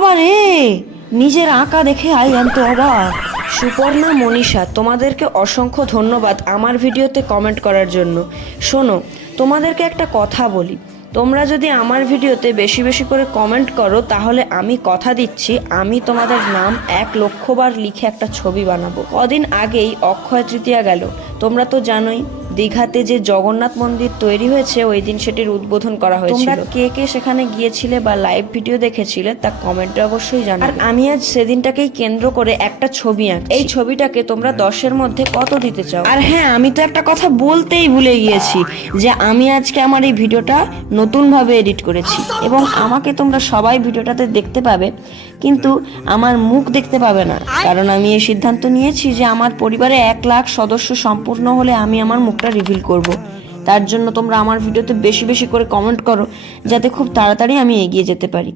বাবা রে, নিজের আঁকা দেখে আমি তো অবাক। সুপর্ণা, মনীষা, তোমাদেরকে অসংখ্য ধন্যবাদ আমার ভিডিওতে কমেন্ট করার জন্য। শোনো, তোমাদেরকে একটা কথা বলি, তোমরা যদি আমার ভিডিওতে বেশি বেশি করে কমেন্ট করো তাহলে আমি কথা দিচ্ছি আমি তোমাদের নাম 1,00,000 বার লিখে একটা ছবি বানাবো। কদিন আগেই অক্ষয় তৃতীয়া গেল, তোমরা তো জানোই দীঘাতে যে জগন্নাথ মন্দির তৈরি হয়েছে ওই দিন সেটির উদ্বোধন করা হয়েছিল। তোমরা কে কে সেখানে গিয়েছিলে বা লাইভ ভিডিও দেখেছিলে তা কমেন্টে অবশ্যই জানাবে। আর আমি আজ সেদিনটাকেই কেন্দ্র করে একটা ছবি আঁকছি। এই ছবিটাকে তোমরা 10-এর মধ্যে কত দিতে চাও? আর হ্যাঁ, আমি তো একটা কথা বলতেই ভুলে গিয়েছি যে আমি আজকে আমার এই ভিডিওটা নতুনভাবে এডিট করেছি এবং আমাকে তোমরা সবাই ভিডিওটাতে দেখতে পাবে, কিন্তু আমার মুখ দেখতে পাবে না, কারণ আমি এই সিদ্ধান্ত নিয়েছি যে আমার পরিবারে 1,00,000 সদস্য সম্পূর্ণ হলে আমি আমার মুখটা রিভিল করব। তার জন্য তোমরা আমার ভিডিওতে বেশি বেশি করে কমেন্ট করো যাতে খুব তাড়াতাড়ি আমি এগিয়ে যেতে পারি।